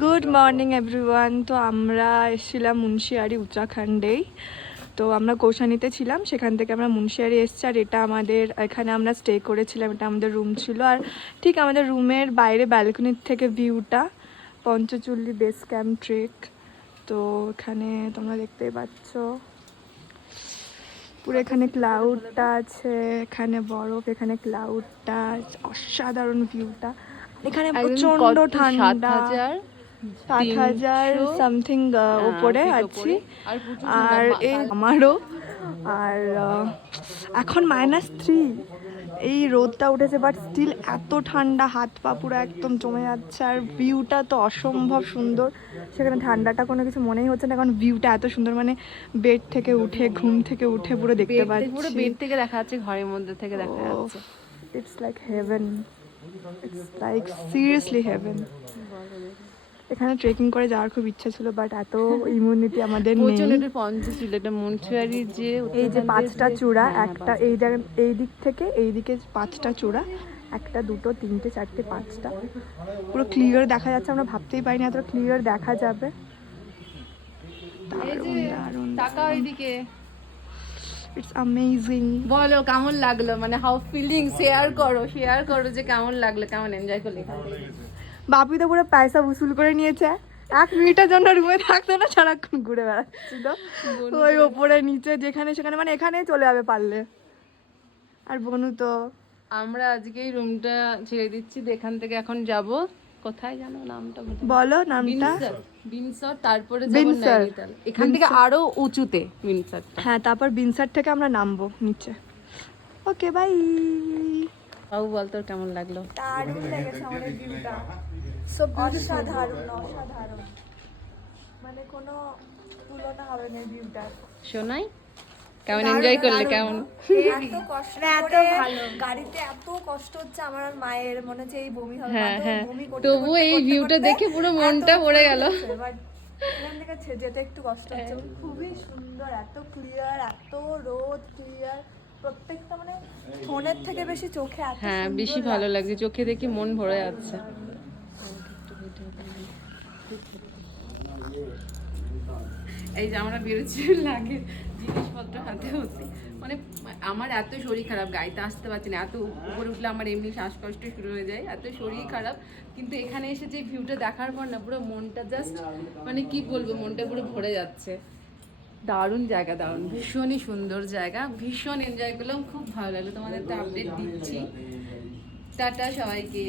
Good morning everyone. তো আমরা এসেছিলাম মুন্সিয়ারি উত্তরাখণ্ডেই। তো আমরা কৌশানিতে ছিলাম, সেখান থেকে আমরা মুন্সিয়ারি এসেছি। আর এটা আমাদের এখানে আমরা স্টে করেছিলাম, এটা আমাদের রুম ছিল। আর ঠিক আমাদের রুমের বাইরে ব্যালকনির থেকে ভিউটা পঞ্চচুল্লি বেস ক্যাম্প ট্রেক। তো এখানে তোমরা দেখতেই পাচ্ছ পুরো এখানে ক্লাউডটা আছে, এখানে বরফ, এখানে ক্লাউডটা, অসাধারণ ভিউটা। এখানে প্রচন্ড ঠান্ডা, 7,000 সামথিং উপরে আছি। আর এই আমারও আর এখন -3, এই রোদটা উঠেছে বাট স্টিল এত ঠান্ডা, হাত পা পুরো একদম জমে যাচ্ছে। আর ভিউটা তো অসম্ভব সুন্দর, সেখানে ঠান্ডাটা কোনো কিছু মনেই হচ্ছে না, কারণ ভিউটা এত সুন্দর। মানে বেড থেকে উঠে, ঘুম থেকে উঠে পুরো দেখতে পাচ্ছি, পুরো বেড থেকে দেখা যাচ্ছে, ঘরের মধ্যে থেকে দেখা যাচ্ছে। It's like heaven, it's like seriously heaven. এখানে ট্রেকিং করে যাওয়ার খুব ইচ্ছা ছিল, বাট এত ইমিউনিটি আমাদের নেই। পঞ্চচুল, এটা মুন্সিয়ারি যে এই যে 5টা চূড়া, একটা এই দিক থেকে এই দিকে 5টা চূড়া, 1 2 3 4 5টা, পুরো ক্লিয়ার দেখা যাচ্ছে। আমরা ভাবতেই পারিনি এত ক্লিয়ার দেখা যাবে। তাকাও এইদিকে, ইটস অ্যামেজিং। বলো কেমন লাগলো, মানে হাউ ফিলিং, শেয়ার করো যে কেমন লাগলো, কেমন এনজয় করলে। বাপি তো পুরো পয়সা উসুল করে নিয়েছে, 1 মিনিটের জন্য রুমে থাকতো না, সারাক্ষণ ঘুরে বেড়াচ্ছিল ওই ওপরে নিচে, যেখানে সেখানে, মানে এখানেই চলে যাবে পারলে। আর বনু তো, আমরা আজকেই রুমটা ছেড়ে দিচ্ছি, এখান থেকে এখন যাব কোথায় জানো নামটা বলো নামটা। বিনসর, তারপরে যাব নৈনিতাল, এখান থেকে আরো উঁচুতে বিনসর। হ্যাঁ, তারপর বিনসার থেকে আমরা নামবো নিচে। Okay bye. বাবু বল তোর কেমন লাগলো? দারুণ লেগেছে আমাদের ভিউটা, অসাধারণ অসাধারণ, মানে কোনো তুলনা হবে না ভিউটার। শোনাই কেমন এনজয় করলে, কেমন এত কষ্ট, এত ভালো, গাড়িতে এত কষ্ট হচ্ছে আমার আর মায়ের, মনে হচ্ছে এই বমি হবে। হ্যাঁ হ্যাঁ, তবু এই ভিউটা দেখে পুরো মনটা ভরে গেল। এখান থেকে যেতে একটু কষ্ট হচ্ছে। খুবই সুন্দর, এত ক্লিয়ার, এত রোদ ক্লিয়ার, প্রত্যেকটা মানে ফোনের থেকে বেশি চোখে এত হ্যাঁ, বেশি ভালো লাগছে, চোখে দেখি মন ভরে যাচ্ছে। এই যে আমরা বেরোচ্ছি, লাগে জিনিসপত্র হাতে হতে, মানে আমার এত শরীর খারাপ, গাড়িতে আসতে পারছি না, এত উপরে উঠলে আমার এমনি শ্বাসকষ্ট শুরু হয়ে যায়, এত শরীর খারাপ। কিন্তু এখানে এসে যে ভিউটা দেখার পর না, পুরো মনটা জাস্ট, মানে কি বলবো, মনটা পুরো ভরে যাচ্ছে। দারুণ জায়গা, দারুণ, ভীষণই সুন্দর জায়গা, ভীষণ এনজয় করলাম, খুব ভালো লাগলো। তোমাদের তো আপডেট দিচ্ছি। টাটা সবাইকে।